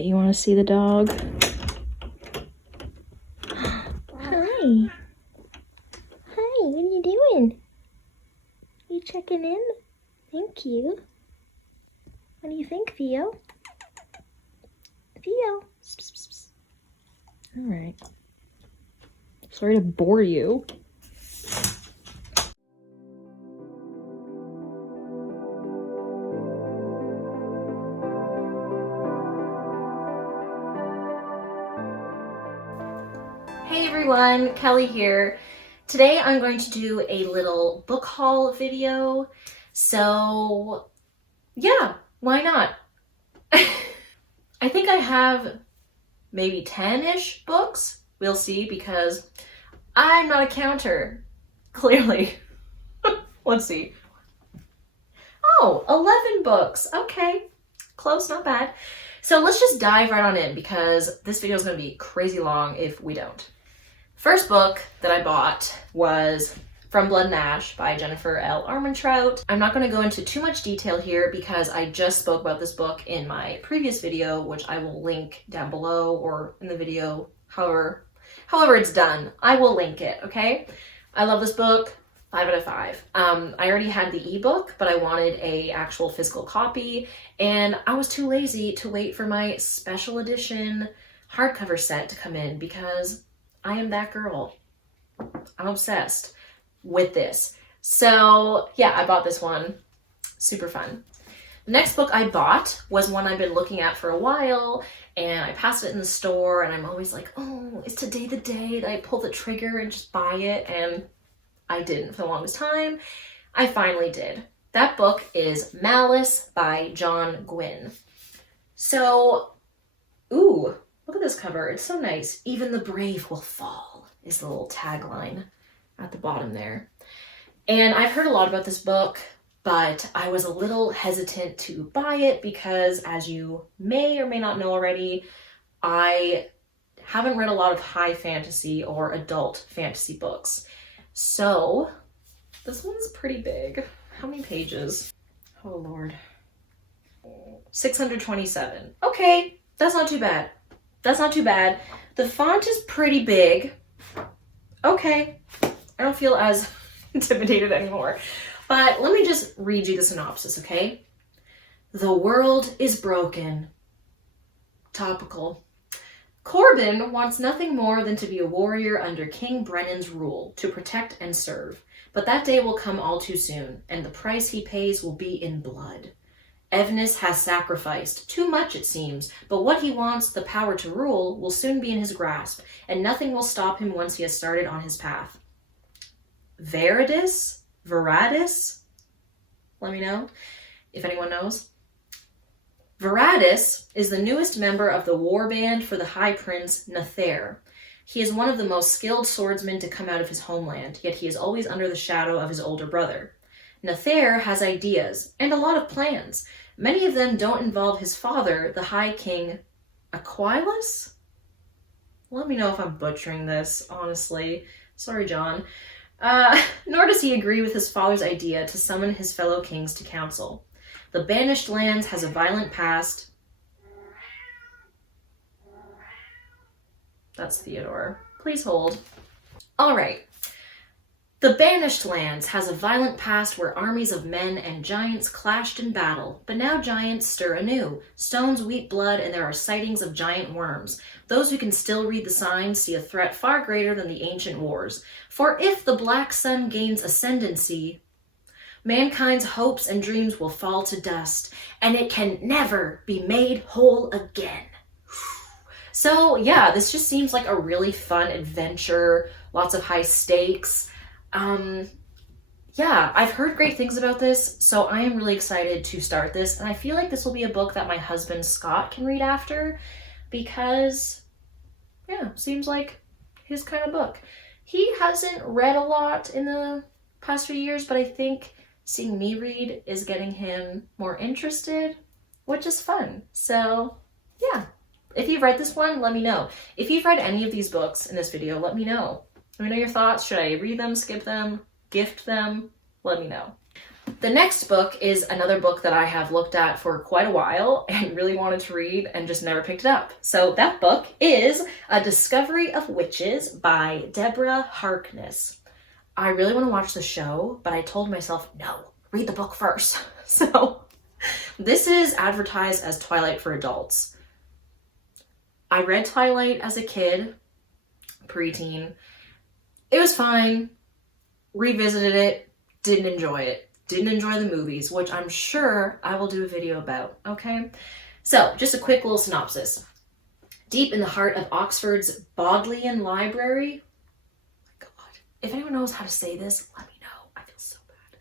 right, you want to see the dog? Hi. Hi, what are you doing? You checking in? Thank you. What do you think, Theo? Theo. All right. Sorry to bore you. Hey everyone, Kelly here. Today I'm going to do a little book haul video. So yeah, why not? I think I have maybe 10-ish books. We'll see, because I'm not a counter, clearly. Let's see. Oh, 11 books. Okay, close, not bad. So let's just dive right on in, because this video is going to be crazy long if we don't. First book that I bought was From Blood and Ash by Jennifer L. Armentrout. I'm not going to go into too much detail here because I just spoke about this book in my previous video, which I will link down below or in the video, however it's done. I will link it, okay? I love this book. 5 out of 5. I already had the ebook, but I wanted a actual physical copy, and I was too lazy to wait for my special edition hardcover set to come in because I am that girl. I'm obsessed with this. So yeah, I bought this one. Super fun. The next book I bought was one I've been looking at for a while, and I passed it in the store, and I'm always like, oh, is today the day that I pull the trigger and just buy it? And I didn't for the longest time. I finally did. That book is Malice by Gwynne. So, ooh, look at this cover. It's so nice. Even the brave will fall is the little tagline at the bottom there. And I've heard a lot about this book, but I was a little hesitant to buy it because, as you may or may not know already, I haven't read a lot of high fantasy or adult fantasy books. So this one's pretty big. How many pages? Oh Lord. 627. Okay, that's not too bad. That's not too bad. The font is pretty big. Okay, I don't feel as intimidated anymore. But let me just read you the synopsis, okay? The world is broken. Topical. Corbin wants nothing more than to be a warrior under King Brennan's rule, to protect and serve. But that day will come all too soon, and the price he pays will be in blood. Evnis has sacrificed, too much it seems, but what he wants, the power to rule, will soon be in his grasp, and nothing will stop him once he has started on his path. Veradis? Let me know if anyone knows. Veradis is the newest member of the warband for the High Prince Nathair. He is one of the most skilled swordsmen to come out of his homeland, yet he is always under the shadow of his older brother. Nathair has ideas, and a lot of plans. Many of them don't involve his father, the High King Aquilas? Let me know if I'm butchering this, honestly. Sorry, John. Nor does he agree with his father's idea to summon his fellow kings to council. The Banished Lands has a violent past. That's Theodore. Please hold. All right. The Banished Lands has a violent past where armies of men and giants clashed in battle, but now giants stir anew. Stones weep blood, and there are sightings of giant worms. Those who can still read the signs see a threat far greater than the ancient wars. For if the Black Sun gains ascendancy, mankind's hopes and dreams will fall to dust, and it can never be made whole again. So yeah, this just seems like a really fun adventure, lots of high stakes. Yeah, I've heard great things about this, so I am really excited to start this, and I feel like this will be a book that my husband Scott can read after, because, yeah, seems like his kind of book. He hasn't read a lot in the past few years, but I think seeing me read is getting him more interested, which is fun. So, yeah. If you've read this one, let me know. If you've read any of these books in this video, let me know. Let me know your thoughts. Should I read them, skip them, gift them? Let me know. The next book is another book that I have looked at for quite a while and really wanted to read and just never picked it up. So that book is A Discovery of Witches by Deborah Harkness. I really want to watch the show, but I told myself, no, read the book first. So this is advertised as Twilight for adults. I read Twilight as a kid, preteen. It was fine. Revisited it, didn't enjoy it. Didn't enjoy the movies, which I'm sure I will do a video about, okay? So, just a quick little synopsis. Deep in the heart of Oxford's Bodleian Library, oh my God, if anyone knows how to say this, let me know. I feel so bad.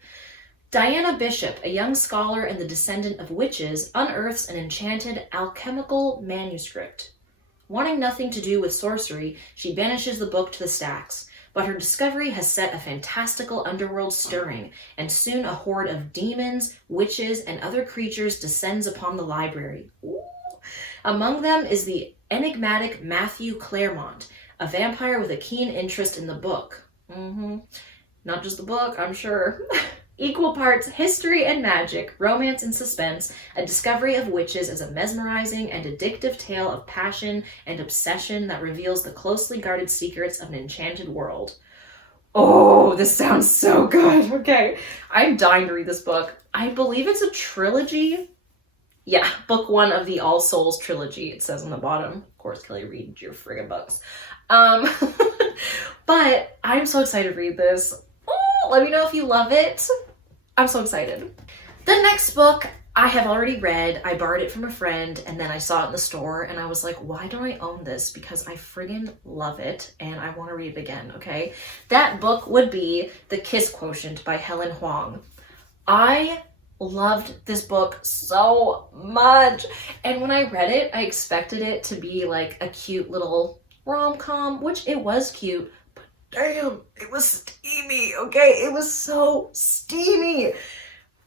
Diana Bishop, a young scholar and the descendant of witches, unearths an enchanted alchemical manuscript. Wanting nothing to do with sorcery, she banishes the book to the stacks. But her discovery has set a fantastical underworld stirring, and soon a horde of demons, witches, and other creatures descends upon the library. Ooh. Among them is the enigmatic Matthew Claremont, a vampire with a keen interest in the book. Not just the book, I'm sure. Equal parts history and magic, romance and suspense, a discovery of witches as a mesmerizing and addictive tale of passion and obsession that reveals the closely guarded secrets of an enchanted world. Oh, this sounds so good. Okay, I'm dying to read this book. I believe it's a trilogy. Yeah, book 1 of the All Souls trilogy, it says on the bottom. Of course, Kelly, read your friggin' books. But I'm so excited to read this. Oh, let me know if you love it. I'm so excited. The next book I have already read. I borrowed it from a friend and then I saw it in the store and I was like, why don't I own this? Because I friggin' love it and I want to read it again, okay? That book would be The Kiss Quotient by Helen Hoang. I loved this book so much. And when I read it, I expected it to be like a cute little rom-com, which it was cute. Damn, it was steamy, okay? It was so steamy.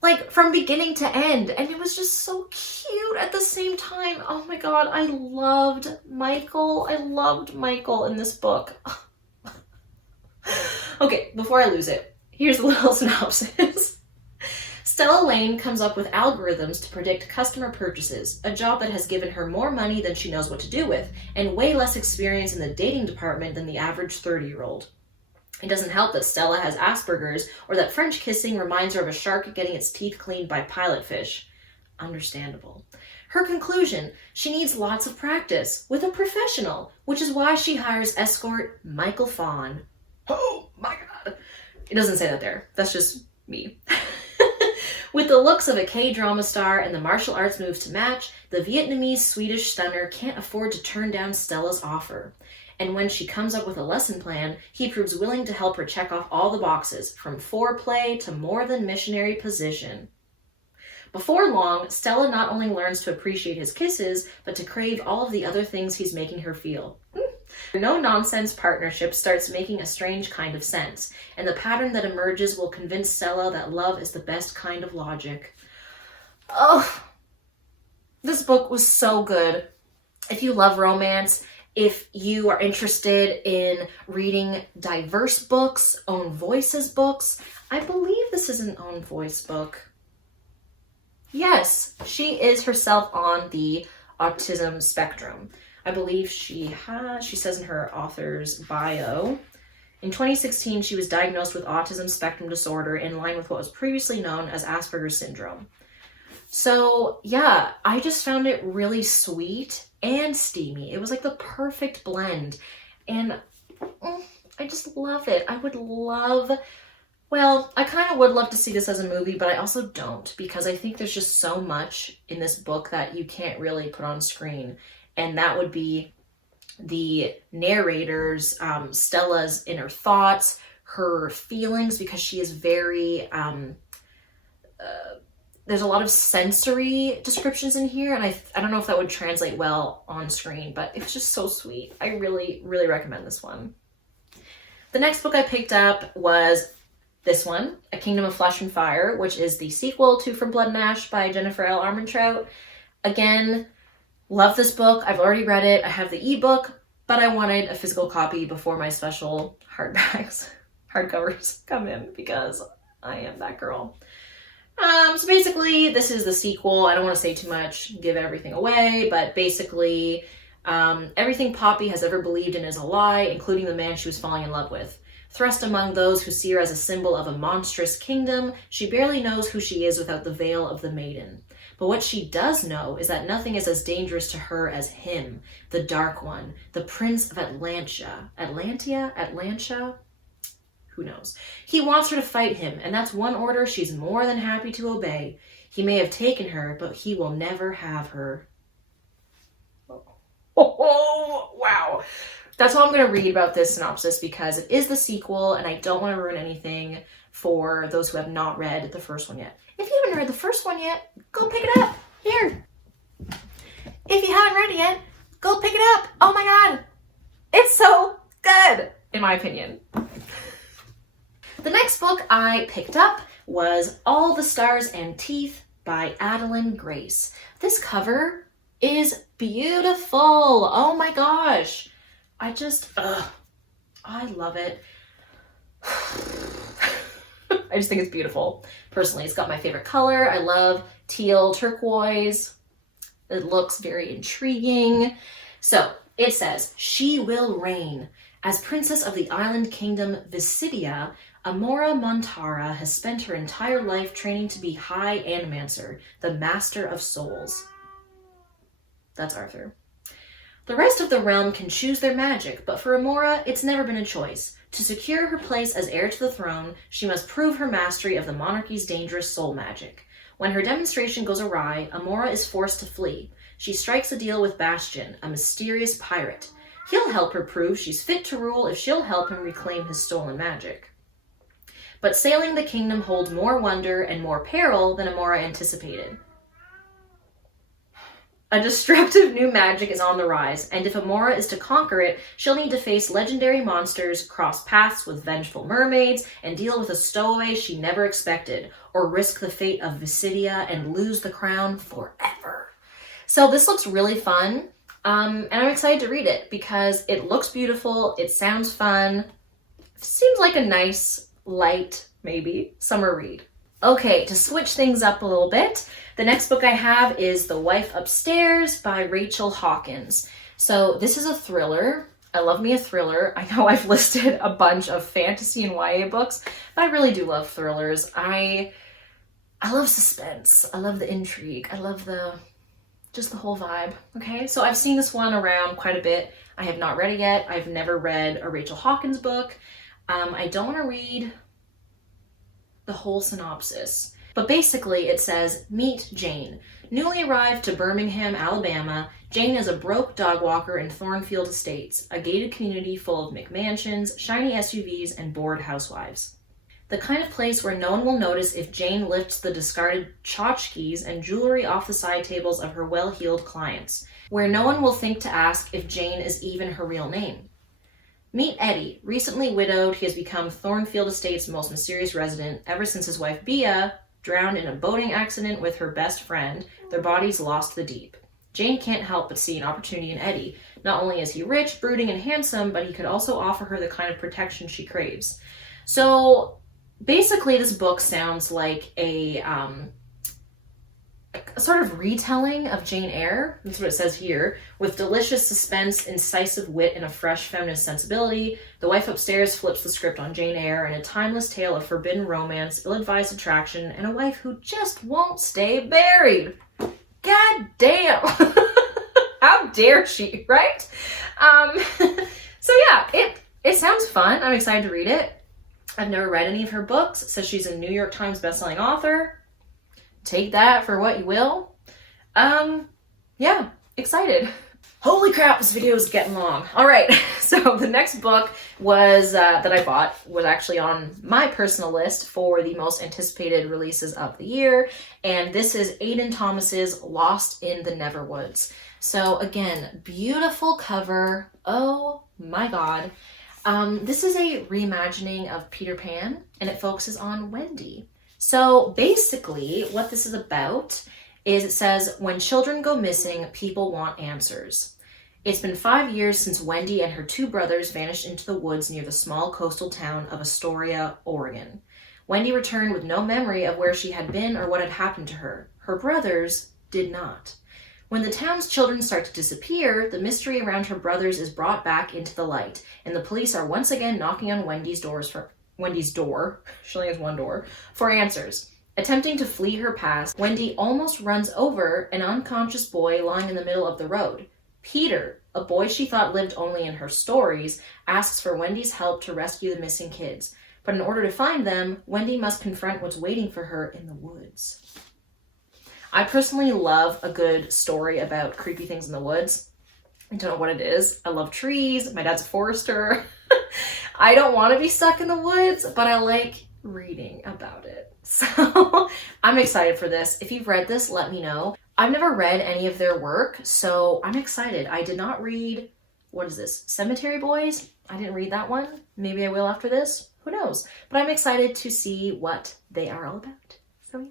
Like, from beginning to end. And it was just so cute at the same time. Oh my God, I loved Michael. I loved Michael in this book. Okay, before I lose it, here's a little synopsis. Stella Lane comes up with algorithms to predict customer purchases, a job that has given her more money than she knows what to do with, and way less experience in the dating department than the average 30-year-old. It doesn't help that Stella has Asperger's, or that French kissing reminds her of a shark getting its teeth cleaned by pilotfish. Understandable. Her conclusion, she needs lots of practice, with a professional, which is why she hires escort Michael Fawn. Oh my God. It doesn't say that there. That's just me. With the looks of a K-drama star and the martial arts moves to match, the Vietnamese-Swedish stunner can't afford to turn down Stella's offer. And when she comes up with a lesson plan, he proves willing to help her check off all the boxes, from foreplay to more than missionary position. Before long, Stella not only learns to appreciate his kisses, but to crave all of the other things he's making her feel. No-nonsense partnership starts making a strange kind of sense, and the pattern that emerges will convince Stella that love is the best kind of logic. Oh, this book was so good. If you love romance, if you are interested in reading diverse books, own voices books, I believe this is an own voice book. Yes, she is herself on the autism spectrum. I believe she says in her author's bio, in 2016, she was diagnosed with autism spectrum disorder in line with what was previously known as Asperger's syndrome. So yeah, I just found it really sweet and steamy. It was like the perfect blend. And I just love it. I would love, well, I kind of would love to see this as a movie, but I also don't, because I think there's just so much in this book that you can't really put on screen. And that would be the narrator's, Stella's inner thoughts, her feelings, because she is very, there's a lot of sensory descriptions in here, and I don't know if that would translate well on screen, but it's just so sweet. I really, really recommend this one. The next book I picked up was this one, A Kingdom of Flesh and Fire, which is the sequel to From Blood and Ash by Jennifer L. Armentrout. Again, love this book. I've already read it. I have the ebook, but I wanted a physical copy before my special hardcovers come in, because I am that girl. So basically, this is the sequel. I don't want to say too much, give everything away, but basically, everything Poppy has ever believed in is a lie, including the man she was falling in love with. Thrust among those who see her as a symbol of a monstrous kingdom, she barely knows who she is without the veil of the maiden. But what she does know is that nothing is as dangerous to her as him, the Dark One, the Prince of Atlantia. Atlantia? Who knows? He wants her to fight him, and that's one order she's more than happy to obey. He may have taken her, but he will never have her. Oh, wow. That's all I'm going to read about this synopsis because it is the sequel, and I don't want to ruin anything for those who have not read the first one yet. If you haven't read the first one yet, go pick it up. Here. If you haven't read it yet, go pick it up. Oh my god. It's so good, in my opinion. The next book I picked up was All the Stars and Teeth by Adalyn Grace. This cover is beautiful. Oh my gosh. I love it. I just think it's beautiful. Personally, it's got my favorite color. I love teal turquoise. It looks very intriguing. So it says, she will reign. As princess of the island kingdom Visidia, Amora Montara has spent her entire life training to be High Animancer, the master of souls. That's Arthur. The rest of the realm can choose their magic, but for Amora, it's never been a choice. To secure her place as heir to the throne, she must prove her mastery of the monarchy's dangerous soul magic. When her demonstration goes awry, Amora is forced to flee. She strikes a deal with Bastion, a mysterious pirate. He'll help her prove she's fit to rule if she'll help him reclaim his stolen magic. But sailing the kingdom holds more wonder and more peril than Amora anticipated. A destructive new magic is on the rise, and if Amora is to conquer it, she'll need to face legendary monsters, cross paths with vengeful mermaids, and deal with a stowaway she never expected, or risk the fate of Visidia and lose the crown forever. So this looks really fun, and I'm excited to read it because it looks beautiful, it sounds fun, seems like a nice, light, maybe, summer read. Okay, to switch things up a little bit, the next book I have is The Wife Upstairs by Rachel Hawkins. So this is a thriller. I love me a thriller. I know I've listed a bunch of fantasy and YA books, but I really do love thrillers. I love suspense. I love the intrigue. I love just the whole vibe. Okay, so I've seen this one around quite a bit. I have not read it yet. I've never read a Rachel Hawkins book. I don't want to read the whole synopsis. But basically it says, meet Jane. Newly arrived to Birmingham, Alabama, Jane is a broke dog walker in Thornfield Estates, a gated community full of McMansions, shiny SUVs, and bored housewives. The kind of place where no one will notice if Jane lifts the discarded tchotchkes and jewelry off the side tables of her well-heeled clients. Where no one will think to ask if Jane is even her real name. Meet Eddie. Recently widowed, he has become Thornfield Estate's most mysterious resident ever since his wife Bea drowned in a boating accident with her best friend, their bodies lost to the deep. Jane can't help but see an opportunity in Eddie. Not only is he rich, brooding, and handsome, but he could also offer her the kind of protection she craves. So basically this book sounds like a sort of retelling of Jane Eyre, that's what it says here, with delicious suspense, incisive wit, and a fresh feminist sensibility. The Wife Upstairs flips the script on Jane Eyre in a timeless tale of forbidden romance, ill-advised attraction, and a wife who just won't stay married. God damn! How dare she, right? So yeah, it sounds fun. I'm excited to read it. I've never read any of her books. It says she's a New York Times bestselling author. Take that for what you will. Yeah, excited. Holy crap, this video is getting long. All right, so the next book was that I bought was actually on my personal list for the most anticipated releases of the year, and this is Aiden Thomas's Lost in the Neverwoods. So again, beautiful cover. Oh my god. This is a reimagining of Peter Pan, and it focuses on Wendy. So basically what this is about is it says, when children go missing, people want answers. It's been 5 years since Wendy and her two brothers vanished into the woods near the small coastal town of Astoria, Oregon. Wendy returned with no memory of where she had been or what had happened to her. Her brothers did not. When the town's children start to disappear, the mystery around her brothers is brought back into the light, and the police are once again knocking on Wendy's door, she only has one door, for answers. Attempting to flee her past, Wendy almost runs over an unconscious boy lying in the middle of the road. Peter, a boy she thought lived only in her stories, asks for Wendy's help to rescue the missing kids. But in order to find them, Wendy must confront what's waiting for her in the woods. I personally love a good story about creepy things in the woods. I don't know what it is. I love trees. My dad's a forester. I don't want to be stuck in the woods, but I like reading about it. So I'm excited for this. If you've read this, let me know. I've never read any of their work, so I'm excited. I did not read, what is this, Cemetery Boys? I didn't read that one. Maybe I will after this. Who knows? But I'm excited to see what they are all about. So yeah.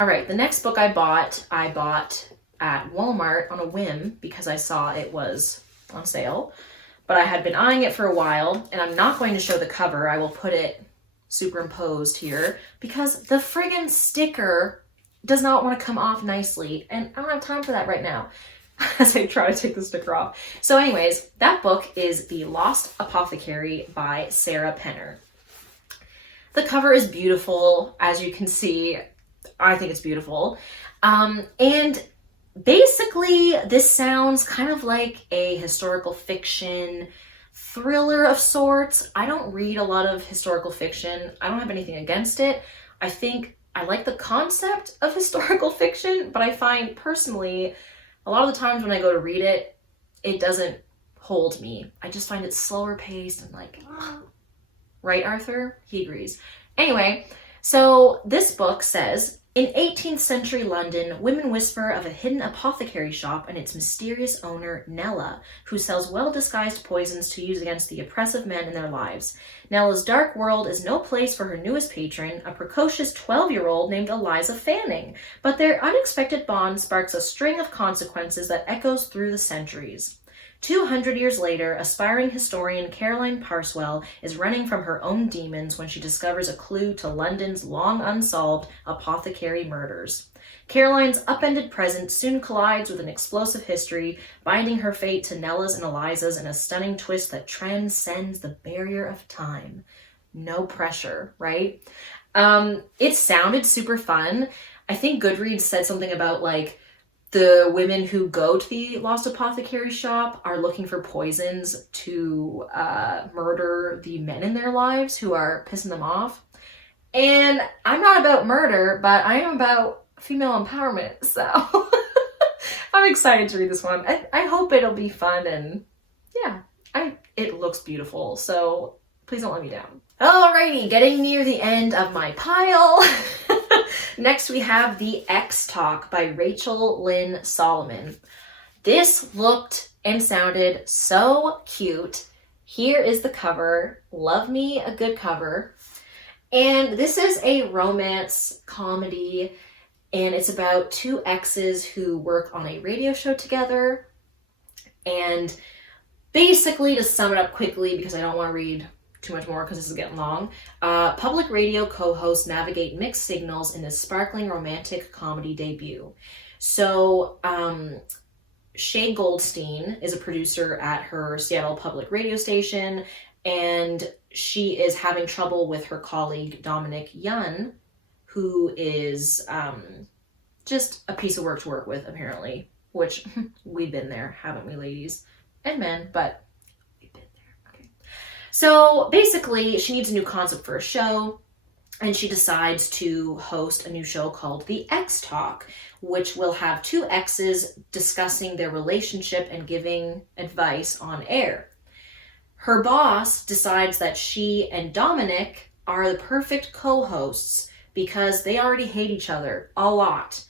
All right, the next book I bought at Walmart on a whim because I saw it was on sale. But I had been eyeing it for a while, and I'm not going to show the cover. I will put it superimposed here because the friggin' sticker does not want to come off nicely, and I don't have time for that right now as I try to take the sticker off. So anyways, that book is The Lost Apothecary by Sarah Penner. The cover is beautiful, as you can see. I think it's beautiful. And basically, this sounds kind of like a historical fiction thriller of sorts. I don't read a lot of historical fiction. I don't have anything against it. I think I like the concept of historical fiction, but I find personally, a lot of the times when I go to read it, it doesn't hold me. I just find it slower paced and like, right, Arthur? He agrees. Anyway, so this book says, in 18th century London, women whisper of a hidden apothecary shop and its mysterious owner, Nella, who sells well-disguised poisons to use against the oppressive men in their lives. Nella's dark world is no place for her newest patron, a precocious 12-year-old named Eliza Fanning, but their unexpected bond sparks a string of consequences that echoes through the centuries. 200 years later, aspiring historian Caroline Parswell is running from her own demons when she discovers a clue to London's long-unsolved apothecary murders. Caroline's upended present soon collides with an explosive history, binding her fate to Nella's and Eliza's in a stunning twist that transcends the barrier of time. No pressure, right? It sounded super fun. I think Goodreads said something about like, the women who go to the Lost Apothecary shop are looking for poisons to murder the men in their lives who are pissing them off. And I'm not about murder, but I am about female empowerment, so I'm excited to read this one. I hope it'll be fun, and yeah, it looks beautiful, so please don't let me down. Alrighty, getting near the end of my pile. Next, we have The X Talk by Rachel Lynn Solomon. This looked and sounded so cute. Here is the cover. Love me a good cover. And this is a romance comedy, and it's about two exes who work on a radio show together. And basically, to sum it up quickly, because I don't want to read too much more because this is getting long. Public radio co-hosts navigate mixed signals in this sparkling romantic comedy debut. So Shay Goldstein is a producer at her Seattle public radio station, and she is having trouble with her colleague Dominic Yun, who is just a piece of work to work with, apparently, which we've been there, haven't we, ladies and men? But so basically, she needs a new concept for a show, and she decides to host a new show called The X Talk, which will have two exes discussing their relationship and giving advice on air. Her boss decides that she and Dominic are the perfect co-hosts because they already hate each other a lot.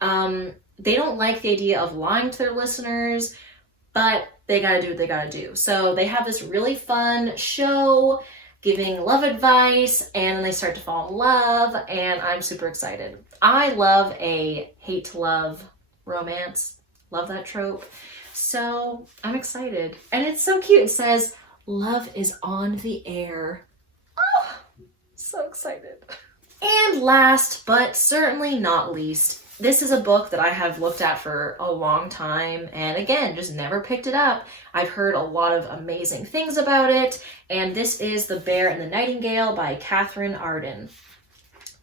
They don't like the idea of lying to their listeners, but they gotta do what they gotta do. So they have this really fun show giving love advice, and then they start to fall in love, and I'm super excited. I love a hate to love romance. Love that trope. So I'm excited. And it's so cute. It says, "Love is on the air." Oh, so excited. And last, but certainly not least, this is a book that I have looked at for a long time and again, just never picked it up. I've heard a lot of amazing things about it, and this is The Bear and the Nightingale by Katherine Arden.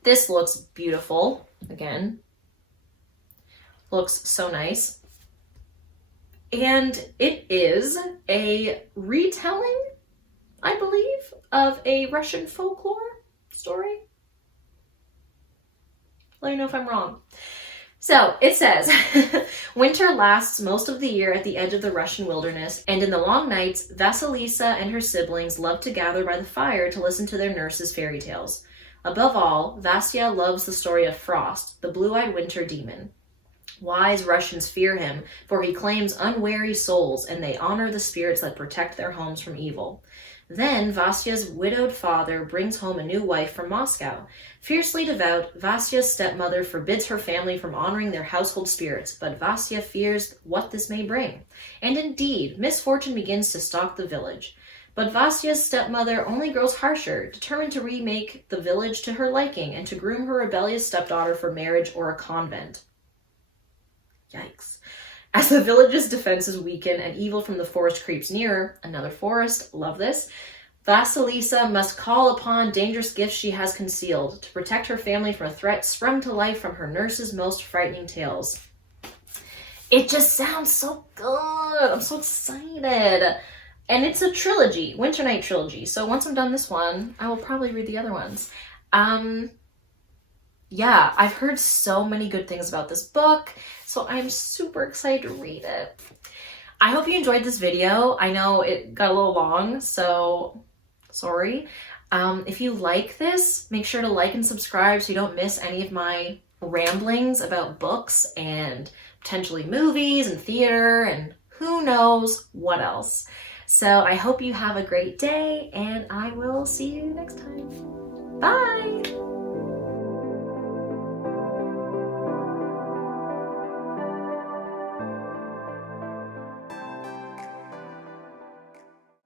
This looks beautiful. Again, looks so nice. And it is a retelling, I believe, of a Russian folklore story. Let me know if I'm wrong. So it says, winter lasts most of the year at the edge of the Russian wilderness, and in the long nights, Vasilisa and her siblings love to gather by the fire to listen to their nurse's fairy tales. Above all, Vasya loves the story of Frost, the blue-eyed winter demon. Wise Russians fear him, for he claims unwary souls, and they honor the spirits that protect their homes from evil. Then Vasya's widowed father brings home a new wife from Moscow. Fiercely devout, Vasya's stepmother forbids her family from honoring their household spirits, but Vasya fears what this may bring. And indeed, misfortune begins to stalk the village. But Vasya's stepmother only grows harsher, determined to remake the village to her liking and to groom her rebellious stepdaughter for marriage or a convent. Yikes. As the village's defenses weaken and evil from the forest creeps nearer, another forest, love this, Vasilisa must call upon dangerous gifts she has concealed to protect her family from a threat sprung to life from her nurse's most frightening tales. It just sounds so good. I'm so excited. And it's a trilogy, Winter Night trilogy. So once I'm done this one, I will probably read the other ones. Yeah, I've heard so many good things about this book, so I'm super excited to read it. I hope you enjoyed this video. I know it got a little long, so sorry. If you like this, make sure to like and subscribe so you don't miss any of my ramblings about books and potentially movies and theater and who knows what else. So I hope you have a great day, and I will see you next time. Bye!